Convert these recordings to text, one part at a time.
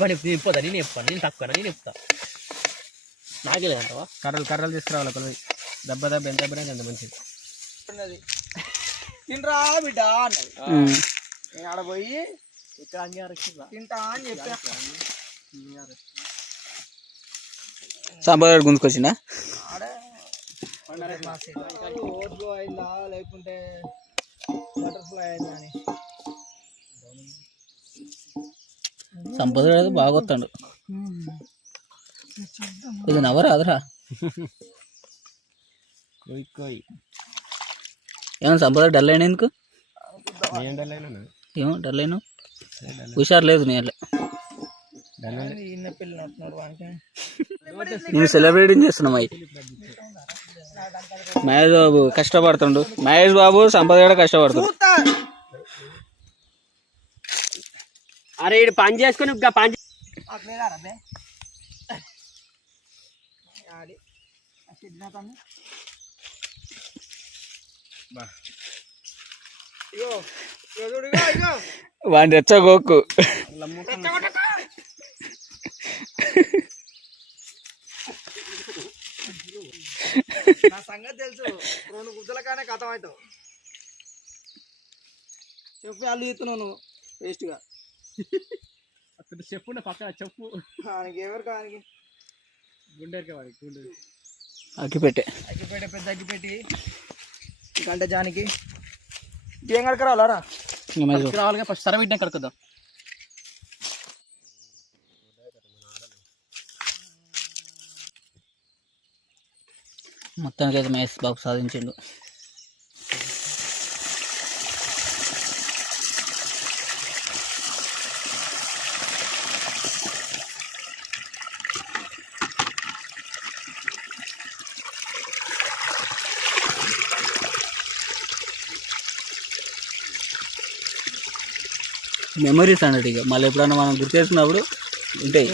పని చెప్తా నేను చెప్తాను, నేను తక్కువ నేను చెప్తా. నాకే లేదంటావా? కర్రలు తీసుకురావాలి కొన్ని దెబ్బ ఎంత దెబ్బ అంత మంచిది. తింటరా బిడ్డ అన్నది. నేను ఆడ పోయి తింటా అని చెప్పా. సాంబార్ గుంజుకొచ్చిందా? ఓట్లు అయిందా లేకుంటే బటర్ఫ్లై అయిందా అని. సంపద బాగా వస్తాడు. కొంచెం నవ్వరా అదరా. ఏమో సంపద డల్ అయినా ఎందుకు? ఏమో డల్ అయినా హుషారు లేదు నీ అట్లా. నేను సెలబ్రేటింగ్ చేస్తున్నా. మహేష్ బాబు కష్టపడుతుండు. మహేష్ బాబు సంపద కూడా కష్టపడుతుండు. అరే ఇటు పని చేసుకుని పని వాడిని రెచ్చగోక్కు. నా సంగతి తెలుసు. 2 గుజ్జల కానీ కథం అవుతావు. చెప్పు వాళ్ళు ఇస్తున్నావు నువ్వు వేస్ట్ గా. చెప్పు పక్కన చెప్పు. ఎవరు కానికి గుండెకి వాడికి గుండె అగ్గిపెట్టే పెద్ద అగ్గిపెట్టి గంట జానికి ఏం కడకరావాలరా? రావాలిగా ఫస్ట్ సరవిడ్డా కడుకుదాం. మొత్తానికి అయితే మహేష్ బాబు సాధించిండు. మెమరీస్ అన్నట్టు ఇక మళ్ళీ ఎప్పుడన్నా మనం గుర్తు చేసుకున్నప్పుడు ఉంటాయి.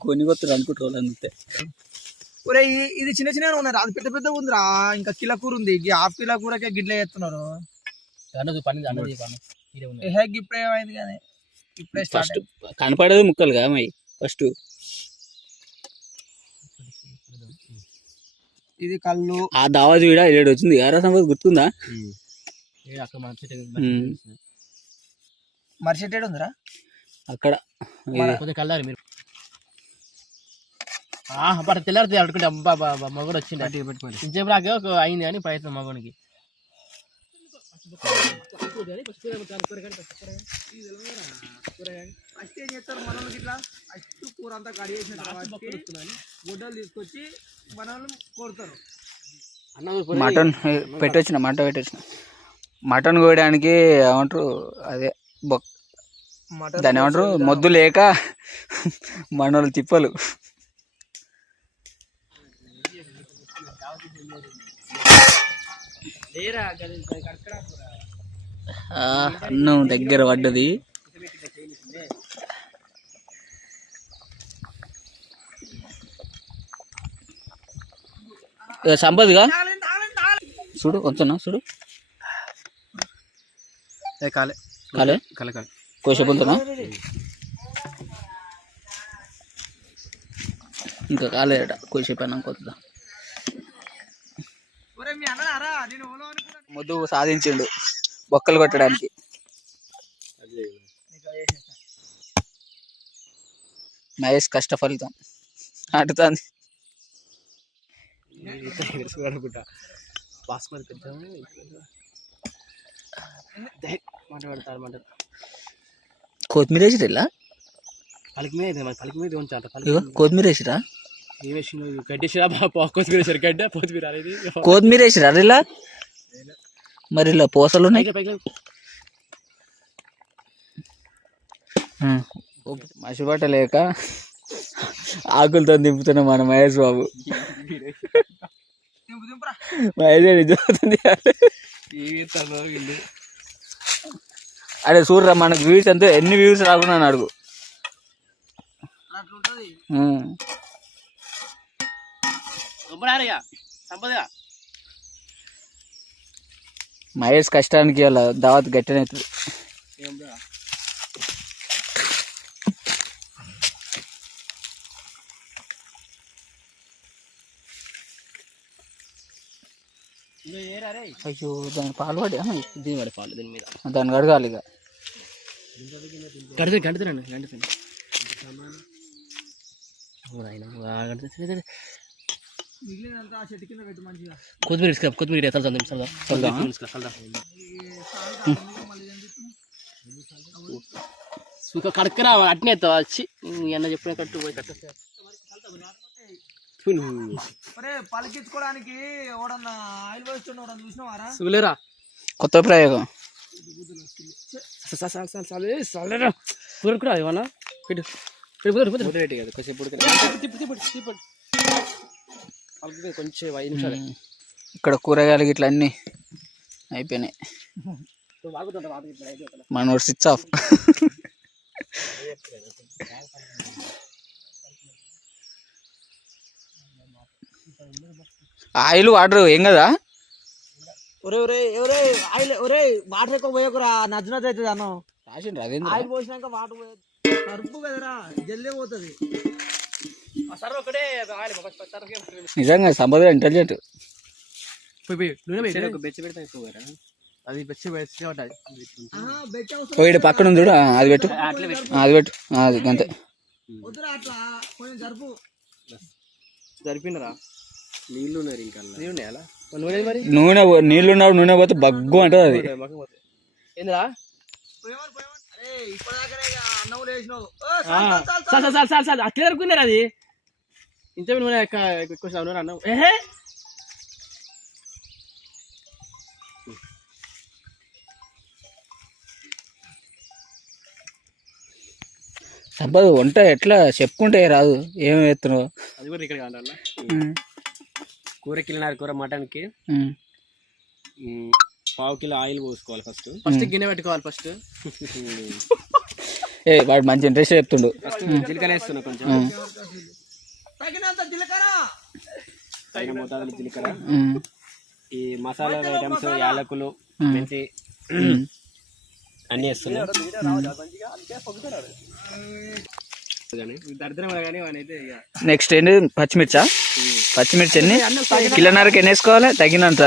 కొన్ని కొత్త అనుకుంటారు అంతే. ఒరే ఇది చిన్న చిన్న ఉన్నారు, అది పెద్ద పెద్ద ఉందిరా. ఇంకా కిలో కూర ఉంది, 1/2 కిలో కూరకే గిడ్లే చేస్తున్నారు. ఇప్పుడే ఏమైంది కానీ ఇప్పుడే ఫస్ట్ కనపడేది ముక్కలుగా మై. ఫస్ట్ ఇది కళ్ళు. ఆ దావాజు కూడా 7 వచ్చింది. ఆరా సంపద గుర్తుందా? మర్చిటేడు ఉందిరా అక్కడ. కల్లారు మీరు తెల్లారి అడుకుంటే మగడు వచ్చింది ఇంచేపు రాకే ఒక అయింది కానీ ప్రయత్నం మగనికి. ఫస్ట్ ఏం చేస్తారు మనల్ని ఇట్లా ఫస్ట్ కూర అంతా కడిగేసిన గుడ్డలు తీసుకొచ్చి మనల్ని కొడతారు. మటన్ పెట్టొచ్చిన మటన్ కోయడానికి ఏమంటారు అదే దాన్ని ఏమంటారు మొద్దు లేక మనోళ్ళు తిప్పలు. అన్నం దగ్గర పడ్డది. సంపదిగా చూడు కొంచెం చూడు. కాలే కాలే కాలే కాలే కోసేపోతున్నా ఇంకా కాలేదట. కోసేపోయినా కొత్త ముద్దు సాధించిండు బొక్కలు కొట్టడానికి. మహేష్ కష్ట ఫలితం ఆడుతుంది. కొత్తిమీర వేసిరా? కొత్తిమీర వేసిరా? కొత్తిమీర వేసిరా ఇలా? మరి ఇలా పూసలు ఉన్నాయి. మసిబట్ట లేక ఆకులతో దింపుతున్నా మన మహేష్ బాబు. అరే చూడరా మనకు వ్యూస్ ఎంతో, ఎన్ని వ్యూస్ రాకుండా అడుగు. సంపదగా మహేష్ కష్టానికి వాళ్ళ దావత్ గట్టినవుతుంది. అయ్యో దాని పాలు పడి దీని పడి పాలు దీని మీద దాన్ని కడగాలి ఇక. గంటుతున్నాను మిగిలినంతా ఆ చెట్టు కింద పెట్టు మంచిగా. కొత్తిమీర కడక్కరా అట్నే వచ్చి అన్న చెప్పిన కట్టు పోయి కట్ట పలికించుకోవడానికి ఎవడన్నా ఆయిల్ వేస్తున్నాడు చూసినవారా? చూలేరా కొత్త ప్రయోగం. కూడా ఏమన్నా కొంచెం 5 నిమిషాలు. ఇక్కడ కూరగాయలు ఇట్లా అన్నీ అయిపోయినాయి. మనోడు స్విచ్ ఆఫ్. ఆయిల్ వాటర్ ఏం కదా? ఒరే వాటర్ ఎక్కువ పోయకురా, నచ్చినది అవుతుంది అన్నం. రాసిండ్రు అదేంది? ఆయిల్ పోసినాక వాటర్ పోయదు, కరుపు కదరా, జల్దే పోతుంది. నిజంగా సంపద ఇంటెలిజెంట్. పోయి పక్కన ఉంది చూడు, అది పెట్టు, అది పెట్టు, అది అంతే. వద్దురా అట్లా కొంచెం జరుపు. జరిపినరా నీళ్ళు ఉన్నాయి ఇంకా నూనె నీళ్ళున్నాడు, నూనె పోతే బగ్గు అంటది అది. ఏందిరా అట్లే అనుకున్నారు అది ఇంత నూనె ఎక్కువ అన్నం. ఏహే సంపద వంట ఎట్లా చెప్పుకుంటే రాదు, ఏమి వేస్తున్నావు? అది కూడా ఇక్కడ కావాల. కూర కిలోన్నర కూర మటన్కి 1/2 కిలో ఆయిల్ పోసుకోవాలి. ఫస్ట్ గిన్నె పెట్టుకోవాలి. ఫస్ట్ వాడు మంచి ఇంట్రెస్ట్ చెప్తుండు. జీలకర్ర వేస్తున్నా కొంచెం, తగినంత జీలకర్ర, తగిన మోతాదులో జీలకర్ర, ఈ మసాలా ఐటమ్స్ యాలకులు, మెంతి అన్నీ వేస్తున్నా. నెక్స్ట్ ఏంటి? పచ్చిమిర్చా? పచ్చిమిర్చి ఎన్ని కిలోన్నరకి ఎన్ని వేసుకోవాలి? తగినంత.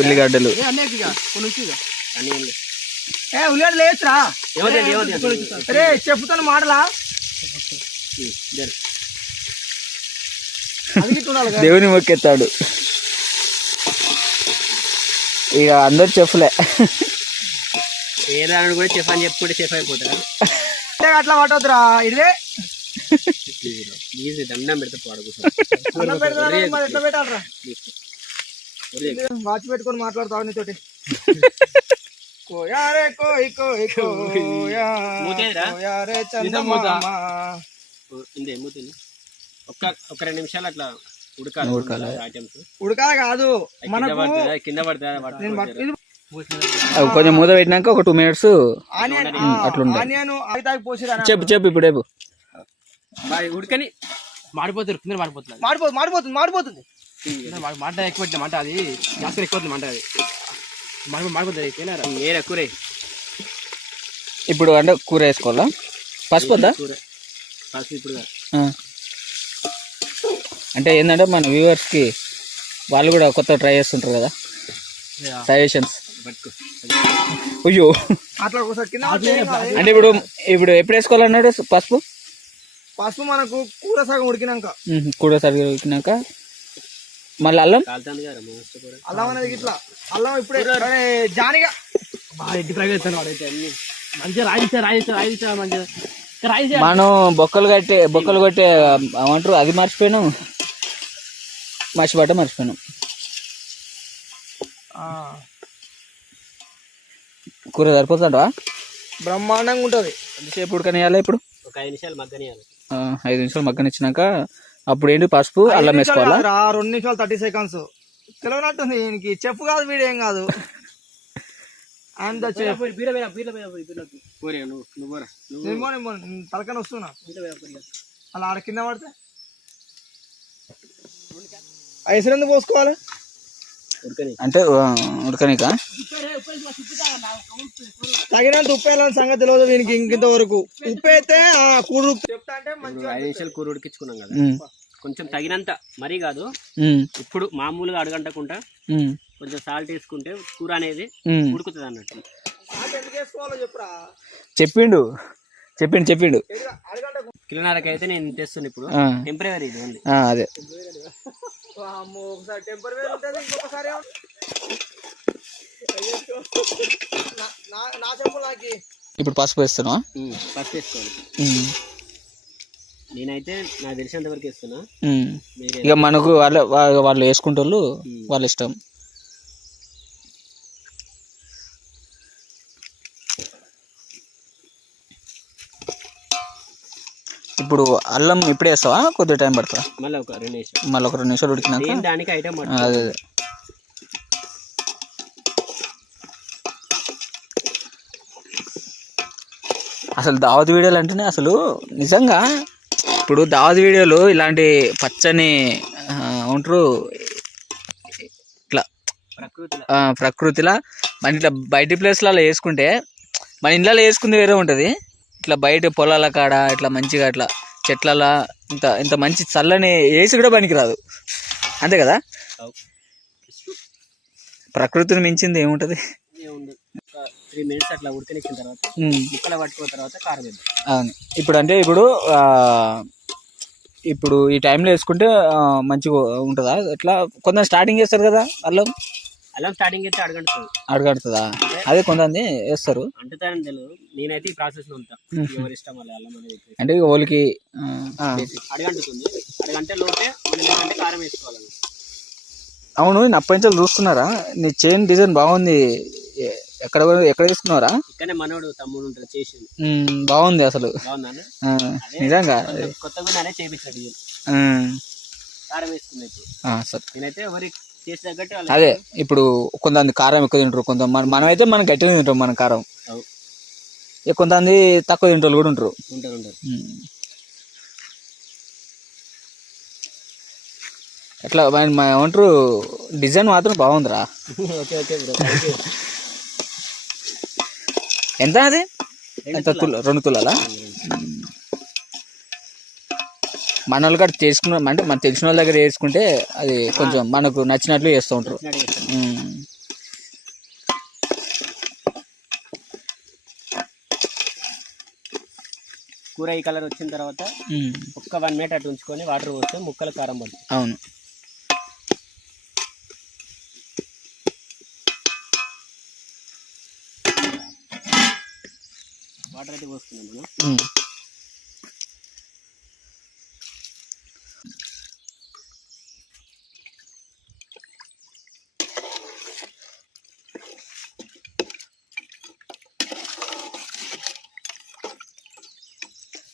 ఉల్లిగడ్డలు ఉల్లిగడ్డ లేచురా, చెప్పుతాను మాటలా. దేవుని మొక్కెత్తాడు ఇక. అందరు చెఫ్లే. ఏ దాని కూడా చెఫ్ అని చెప్పుకుంటే చెఫ్ అయిపోతారా? అట్లా పట్టొద్దురా, ఇదే దండం పెడితే పాడుకుంటా. ఎట్లా పెట్టాలరా? వాచ్ పెట్టుకొని మాట్లాడుతావు నీతోటి. ఒక 2 నిమిషాలు అట్లా ఉడకాలి. ఉడకాలి కాదు, కింద పడితే కొంచెం మూత పెట్టినాక ఒక 2 మినిట్స్ అట్లుంది. చెప్పు ఇప్పుడు రేపు ఉడకని మాడిపోతుంది. కింద మాడిపోతుంది. మంట ఎక్కువ పెట్టిన మంట, అది గ్యాస్ ఎక్కువ మంట, అది మాడిపోతుంది. ఏ కూర ఇప్పుడు అంటే కూర వేసుకోవాలా? పసుపు వద్దా? పసుపు ఇప్పుడు అంటే ఏంటంటే మన వ్యూవర్స్కి వాళ్ళు కూడా కొత్త ట్రై చేస్తుంటారు కదా, సజెషన్స్. అయ్యో అంటే ఇప్పుడు ఎప్పుడు వేసుకోవాలన్నాడు పసుపు? పసుపు మనకు కూర సగం ఉడికినాక మళ్ళీ అల్లం. అల్లం అనేది ఇట్లా అల్లం ఇప్పుడే జానిగా మంచిగా రాయిస్తా మంచిగా. మనం బొక్కలు కొట్టే ఏమంటారు అది మర్చిపోయినాం, మర్చిపోయినాం. కూర సరిపోతుందా? బ్రహ్మాండంగా ఉంటుంది. ఎంతసేపు ఉడకనియాలి? ఇప్పుడు ఒక 5 నిమిషాలు మగ్గనియాలి. 5 నిమిషాలు మగ్గనిచ్చినాక అప్పుడు ఏంటి? పసుపు అల్లం వేసుకోవాలా? 2 నిమిషాలు 30 సెకండ్స్. తెలియనట్టుంది దీనికి. చెప్పు కాదు, వీడేం కాదు. I'm the chef. తలకని వస్తున్నా అలా ఆడ కింద పడితే ఐసర్ ఎందుకు పోసుకోవాలి అంటే ఉడకనిక తగినంత ఉప్పు వేయాలని సంగతి తెలియదు వీనికి ఇంతవరకు. ఉప్పు అయితే కూర చెప్తా అంటే 5 నిమిషాలు కూర ఉడికించుకున్నాం కదా, కొంచెం తగినంత మరీ కాదు. ఇప్పుడు మామూలుగా అడగంటకుండా కొంచెం సాల్ట్ వేసుకుంటే కూర అనేది ఉడుకుతుంది అన్నట్టు. ఎందుకు వేసుకోవాలో చెప్పురా. చెప్పిండు కిలోన్నరకి అయితే నేను తెస్తున్నా ఇప్పుడు. టెంపరీ ఇది ఉంది. అదే ఒకసారి టెంపరీ ఉంటుంది, ఇంకొకసారి నా చెప్పు నాకు. ఇప్పుడు పసుపు వేస్తున్నా. పసుపు వేసుకోవాలి. నేనైతే నాకు తెలిసినంత వరకు వేస్తున్నా. ఇక మనకు వాళ్ళు వేసుకుంటోళ్ళు వాళ్ళ ఇష్టం. ఇప్పుడు అల్లం ఇప్పుడే వేస్తావా, కొద్దిగా టైం పడుతుందా? మళ్ళీ ఒక 2 నిమిషాలు. మళ్ళీ ఒక 2 నిమిషాలు ఉడికినాక దానికి ఐటమ్. అదే అసలు దావత్ వీడియోలు అంటేనే అసలు నిజంగా ఇప్పుడు దావత్ వీడియోలు ఇలాంటి పచ్చని ఉంటారు ఇట్లా ప్రకృతిలా మన ఇట్లా బయటి ప్లేస్లలో వేసుకుంటే, మన ఇంట్లో వేసుకుంది వేరే ఉంటుంది. ఇట్లా బయట పొలాల కాడ ఇట్లా మంచిగా ఇట్లా చెట్లలా ఇంత మంచి చల్లని ఏసి కూడా పనికిరాదు, అంతే కదా. ప్రకృతిని మించింది ఏముంటుంది. 3 minutes అట్లా ఉడకనిచ్చిన తర్వాత ముక్కలు పట్టుకున్న తర్వాత కారం వేద్దాం. అవును. ఇప్పుడు ఈ టైంలో వేసుకుంటే మంచిగా ఉంటుందా? ఇట్లా కొంత స్టార్టింగ్ చేస్తారు కదా అల్లం స్టార్టింగ్ అయితే అడగడుతుందా? అదే కొంతమంది వేస్తారు. అంటుతానని తెలియదు, నేనైతే ఈ ప్రాసెస్ లో ఉంటా. ఎవరి ఇష్టం వల్ల అల్లం అనేది అంటే వాళ్ళకి అడగంటుతుంది. అడగంటే లోపే అంటే కారం వేసుకోవాలి. అవును, నేను అప్పటి నుంచి చూస్తున్నారా, నీ చైన్ డిజైన్ బాగుంది. ఎక్కడ తీసుకున్నారా? ఇక్కడనే మనోడు తమ్ముడు ఉంటాడు చేసింది. బాగుంది అసలు. నిజంగా కొత్తగా చేయించాడు. కారం వేసుకున్నా సరే. నేనైతే ఎవరి చేసి తగ్గట్టు అదే. ఇప్పుడు కొంతమంది కారం ఎక్కువ తింటారు, కొంతమంది మనమైతే మనం గట్టిగా తింటాం మన కారం. కొంతమంది తక్కువ తింటారు కూడా ఉంటారు. ఎట్లా ఏమంటారు, డిజైన్ మాత్రం బాగుందిరా. ఎంత అది? 2 తులాలా? మన వాళ్ళు కూడా చేసుకున్నాం అంటే మన తెలిసిన వాళ్ళ దగ్గర వేసుకుంటే అది కొంచెం మనకు నచ్చినట్లు చేస్తూ ఉంటారు. కూర ఈ కలర్ వచ్చిన తర్వాత ఒక్క 1 minute అటు ఉంచుకొని వాటర్ పోస్తే ముక్కలు కారం పడుతుంది. అవును. వాటర్ అయితే పోస్తున్నాం మనం.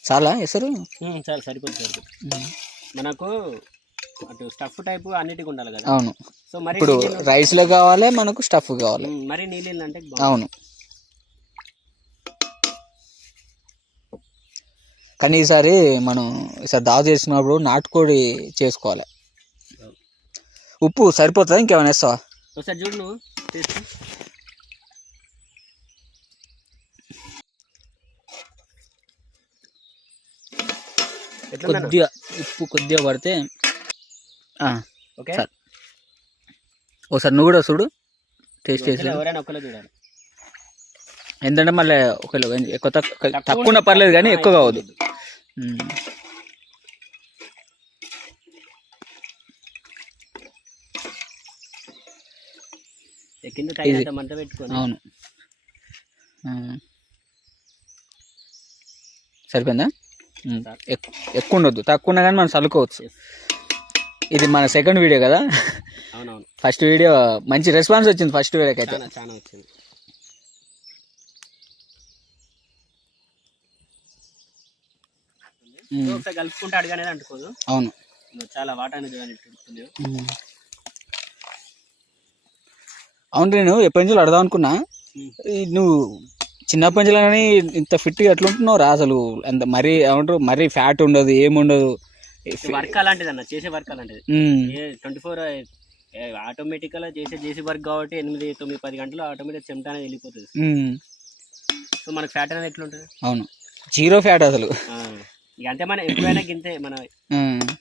చాలా ఎసరు చాలా సరిపోతుంది. మనకు అటు స్టఫ్ టైప్ అన్నిటికీ ఉండాలి కదా. అవును. సో మరి ఇప్పుడు రైస్ లో కావాలి, మనకు స్టఫ్ కావాలి. మరి నీళ్ళు అంటే అవును. కానీ ఈసారి దావ చేసినప్పుడు నాటుకోడి చేసుకోవాలి. ఉప్పు సరిపోతుందా, ఇంకేమైనా వేస్తావా? ఒకసారి చూడు నువ్వు టేస్ట్. కొద్దిగా ఉప్పు కొద్దిగా పడితే ఓకే. ఒకసారి నువ్వు కూడా చూడు, టేస్ట్ చేసి. ఎవరైనా ఒకళ్ళు చూడాలి. ఎందుకంటే మళ్ళీ ఒకళ్ళు ఎక్కువ తక్కువ పర్లేదు కానీ ఎక్కువ కావద్దు. అవును. సరిపోయిందా? ఎక్కువ ఉండొద్దు, తక్కువ ఉన్నా కానీ మనం చల్లుకోవచ్చు. ఇది మన సెకండ్ వీడియో కదా. ఫస్ట్ వీడియో మంచి రెస్పాన్స్ వచ్చింది. ఫస్ట్ వీడియోకి అయితే చాలా వచ్చింది. ఒకసారి కలుపుకుంటే అడిగనేది అంటుకోదు. అవును. చాలా వాటర్ అనేది అవును. నేను ఎప్పటి నుంచి అడదాం అనుకున్నా, నువ్వు చిన్నప్పటి నుంచి కానీ ఇంత ఫిట్గా ఎట్లా ఉంటున్నావు రా అసలు? అంత మరీ ఏమంటారు, మరీ ఫ్యాట్ ఉండదు, ఏముండదు. వర్క్ అలాంటిది అన్న, చేసే వర్క్ అలాంటిది. 24 ఆటోమేటిక్గా చేసే వర్క్ కాబట్టి 8, 9, 10 గంటలు ఆటోమేటిక్ చెమట అనేది వెళ్ళిపోతుంది. సో మనకు ఫ్యాట్ అనేది ఎట్లా ఉంటుంది? అవును, జీరో ఫ్యాట్ అసలు. ఇక అంతే, మనం ఎప్పుడైనా గింతే.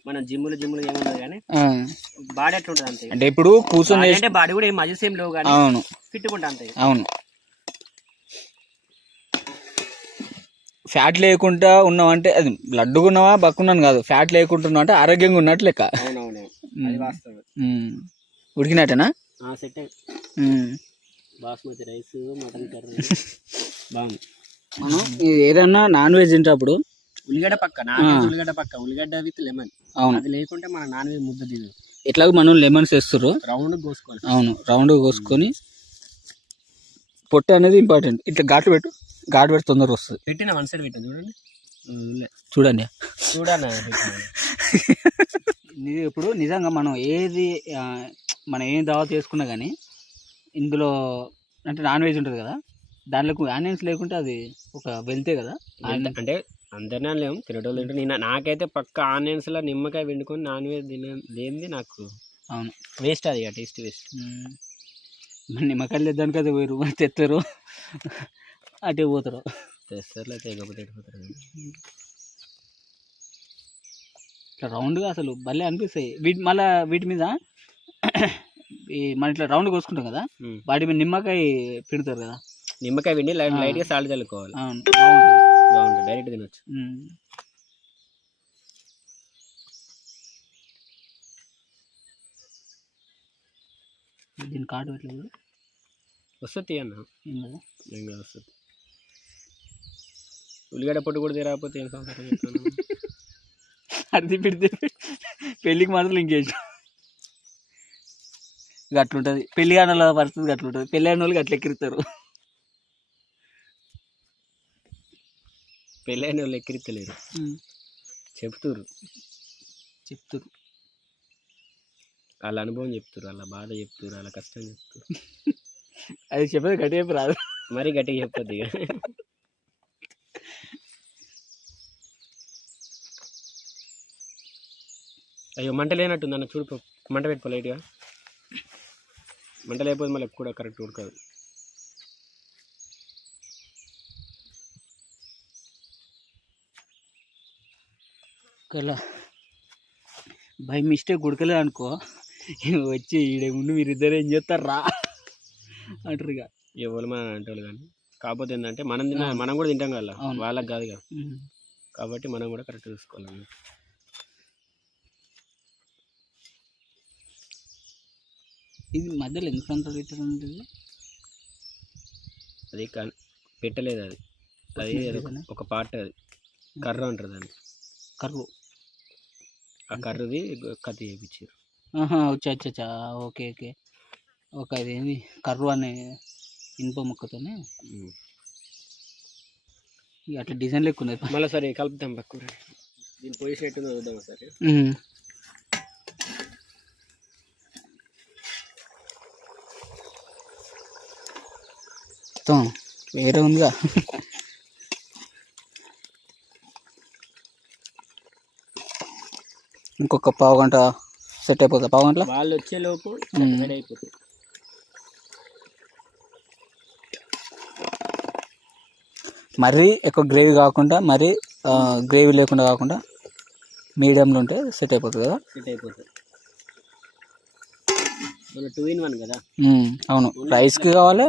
మనం జిమ్లు ఏముండదు కానీ బాడీ ఎట్లా ఉంటుంది అంతే. అంటే ఇప్పుడు కూర్చొని అంటే బాడీ కూడా ఏం మజిల్స్ ఏం లేవు కానీ అవును ఫిట్ ఉంటా అంతే. అవును, ఫ్యాట్ లేకుండా ఉన్నావు అంటే అది లడ్డుగా ఉన్నావా బక్కున్నాను కాదు, ఫ్యాట్ లేకుంటున్నావు అంటే ఆరోగ్యంగా ఉన్నట్టు లెక్క. అవునవును, అది వాస్తవం. ఉడికినట్టేనా? Set basmati rice, mutton curry బాగుంది. మనం ఏదన్నా నాన్ వెజ్ తింటప్పుడు ఉల్లిగడ్డ పక్క ఉల్లిగడ్డ విత్ లెమన్. అవును, అది లేకుంటే మన నాన్ వెజ్ ముద్ద తినదు. ఎట్లాగో మనం లెమన్స్ వేస్తారు, రౌండ్ కోసుకోవాలి. అవును, రౌండ్ కోసుకొని పొట్ట అనేది ఇంపార్టెంట్. ఇట్లా ఘాటు పెట్టి తొందరగా వస్తుంది. పెట్టిన వన్ సైడ్ పెట్టిన చూడండి. చూడండి ఇప్పుడు నిజంగా మనం ఏం దావా చేసుకున్నా కానీ ఇందులో అంటే నాన్ వెజ్ ఉంటుంది కదా, దాంట్లో ఆనియన్స్ లేకుంటే అది ఒక వెళ్తే కదా. అంటే అందరినీ లేము తినటోళ్ళు తింటే నాకైతే పక్క ఆనియన్స్లో నిమ్మకాయ వండుకొని నాన్ వెజ్ తినేది నాకు అవును వేస్ట్. అది టేస్ట్ వేస్ట్. నిమ్మకాయలు తెద్దానికి అది పోయారు, తెస్తారు అటే పోతారు, తెస్తారు లేకపోతే వెళ్ళిపోతారు. ఇట్లా రౌండ్గా అసలు భలే అనిపిస్తాయి. మళ్ళీ వీటి మీద మన ఇట్లా రౌండ్ కోసుకుంటాం కదా, వాటి మీద నిమ్మకాయ పిండుతారు కదా. నిమ్మకాయ పిండి లైట్గా సాల్ట్ చల్లుకోవాలి. అవును, బాగుంటుంది, డైరెక్ట్ తినొచ్చు. దీని కార్డు పెట్టలేదు వస్తుంది అన్న, ఏం కదా వస్తుంది. ఉల్లిగడ్డ పొట్టు కూడా తీరాకపోతే ఏం సంవత్సరం చెప్తాను. అది పెడితే పెళ్ళికి మాత్రం ఇంకేసి గట్లుంటుంది. పెళ్ళి కాని పరిస్థితి గట్లుంటుంది. పెళ్ళి అయిన వాళ్ళకి అట్లా ఎక్కిరిస్తారు. పెళ్ళైన వాళ్ళు ఎక్కిరిస్తలేరు, చెప్తురు వాళ్ళ అనుభవం చెప్తారు, వాళ్ళ బాధ చెప్తారు, వాళ్ళ కష్టం చెప్తారు. అది చెప్పేది గట్టి చెప్పి రాదు, మరీ గట్టిగా చెప్పద్దు ఇక. అయ్యో మంట లేనట్టుంది అన్న, చూడు మంట పెట్టుకో లైట్గా. మంట లేకపోతే మళ్ళీ కూడా కరెక్ట్ ఉడకదు. ఒకవేళ బై మిస్టేక్ ఉడకలేదు అనుకో, వచ్చి ఈడే ముందు మీరిద్దరు ఏం చేస్తారు రా అంటారు. ఇక ఎవరు మన అంటే వాళ్ళు కానీ, కాకపోతే ఏంటంటే మనం కూడా తింటాం కదా, వాళ్ళకి కాదు కదా, కాబట్టి మనం కూడా కరెక్ట్ చూసుకోవాలి. ఇది మధ్యలో ఎందుకు అంత ఉంటుంది? అది పెట్టలేదు, అది ఒక పార్ట్, అది కర్ర అంటారు దాన్ని. కర్రు, ఆ కర్రది కత్తి చేయించారు. వచ్చా ఓకే ఓకే. ఒక అదేంది కర్రు అనే ఇనుప ముక్కతోనే అట్లా డిజైన్ లెక్క ఉన్నది. మళ్ళీ సరే కలుపుతాం పక్క. దీని పొజిషన్ ఎట్టుందో చూద్దాం సరే. వేరే ఉందిగా. ఇంకొక పావు గంట సెట్ అయిపోతుంది. పావు గంటలో వాళ్ళు వచ్చే లోపు అయిపోతుంది. మరీ ఎక్కువ గ్రేవీ కాకుండా, మరీ గ్రేవీ లేకుండా కాకుండా మీడియంలో ఉంటే సెట్ అయిపోతుంది కదా. సెట్ అయిపోతుంది. 2 in 1 కదా. అవును, రైస్కి కావాలి.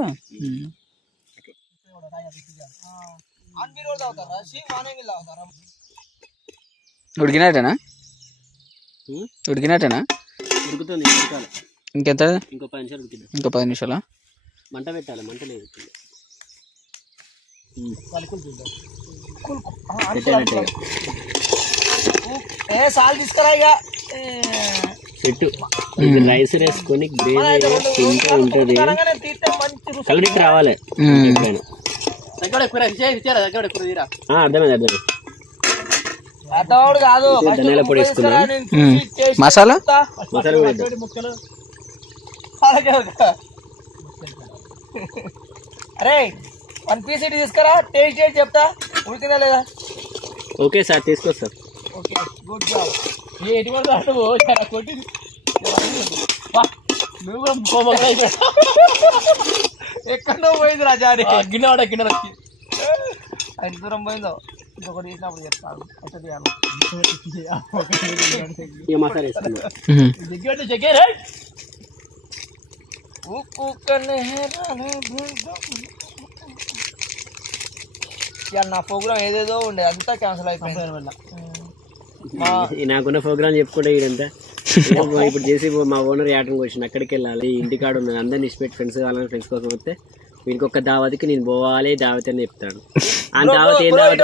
ఉడికినట్టేనా? ఉడికినట్టేనా? ఉడుకుతుంది. ఇంకెంత? ఇంకో 10 నిమిషాలు ఉడికిద్దాం. ఇంకో 10 నిమిషాలా? మంట పెట్టాలి, మంట లేదు. తీసుకురా చెట్టు రైస్ వేసుకొని గ్రేవీ ఇంకా ఉంటుంది. కలరికి రావాలి ఎప్పుడైనా. అర్థమైంది. ధనియాల పొడి వేసుకున్నాం. మసాలా కూడా అరే 1 పీస్ ఇటు తీసుకురా, టేస్ట్ చేసి చెప్తా ఉడికిందా లేదా. ఓకే సార్ తీసుకొస్తా. Okay good job. ఎక్కడో పోయింది రాజాని, గిన్నె గిన్నె ఎంత దూరం పోయిందో ఇంకొకటి తీసినప్పుడు చెప్తాను ఎట్లా తీయాలి. ఇక మసాలా వేసుకున్నాం. నా ప్రోగ్రామ్ ఏదేదో ఉండే అంతా క్యాన్సిల్ అయిపోయింది. నాకున్న ప్రోగ్రామ్ చెప్పుకుంటే ఇదంతా ఇప్పుడు చేసి మా ఓనర్ యాటర్కి వచ్చింది, అక్కడికి వెళ్ళాలి, ఇంటికాడ ఉన్నది, అందరిని ఇచ్చిపెట్టి ఫ్రెండ్స్ కావాలని ఫ్రెండ్స్ కోసం వస్తే వీడికి ఒక్క దావతికి నేను పోవాలి, దావత్ అని చెప్తాడు. ఆ దావత్ ఏం దావత్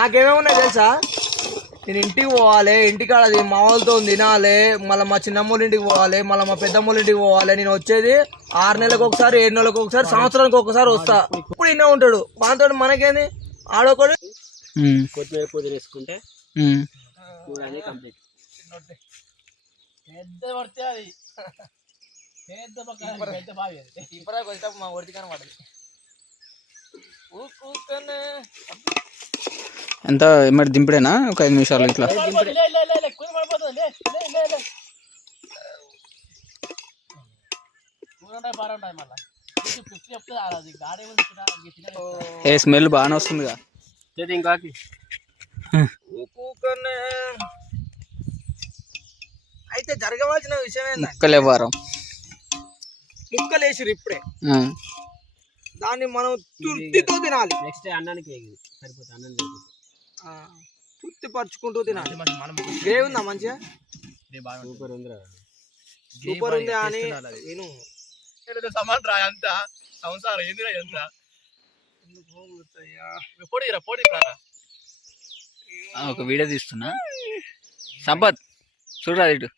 నాకేమేమి ఉన్నాయి తెలుసా, నేను ఇంటికి పోవాలి, ఇంటికాడ అది మా వాళ్ళతో తినాలి, మళ్ళీ మా చిన్నమ్మోళ్ళ ఇంటికి పోవాలి, మళ్ళీ మా పెద్దమ్మోళ్ళ ఇంటికి పోవాలి. నేను వచ్చేది 6 నెలలకు ఒకసారి, 7 నెలలకు ఒకసారి, సంవత్సరానికి ఒకసారి వస్తా. ఇప్పుడు ఇన్నే ఉంటాడు మనతో, మనకేంది ఆడొకడు. కొత్తిమీర పూజ వేసుకుంటే కంప్లీట్. మా ఒడిది కనబడదు. ఎంత మరి దింపుడేనా ఒక 5 నిమిషాలు ఇట్లా. ఏ స్మెల్ బాగానే వస్తుందిగా. ఇంకాకి అయితే జరగవలసిన విషయం ఏంటంటే ముక్కలు ఇవ్వరు, ముక్కలు వేసిరు ఇప్పుడే, దాన్ని మనం తుర్తితో తినాలి. నెక్స్ట్ అన్నానికి సరిపోతుంది, అన్నం తుర్తి పరుచుకుంటూ తినాలి. గ్రేవీ ఉందా మంచిగా, సూపర్ ఉందిరా, సూపర్ ఉంది అని నేను సమాన్ రా అంత సంసారం ఏందిరా ఎంత ఒక వీడియో తీస్తున్నా. సంపత్ చూడరా ఇటు.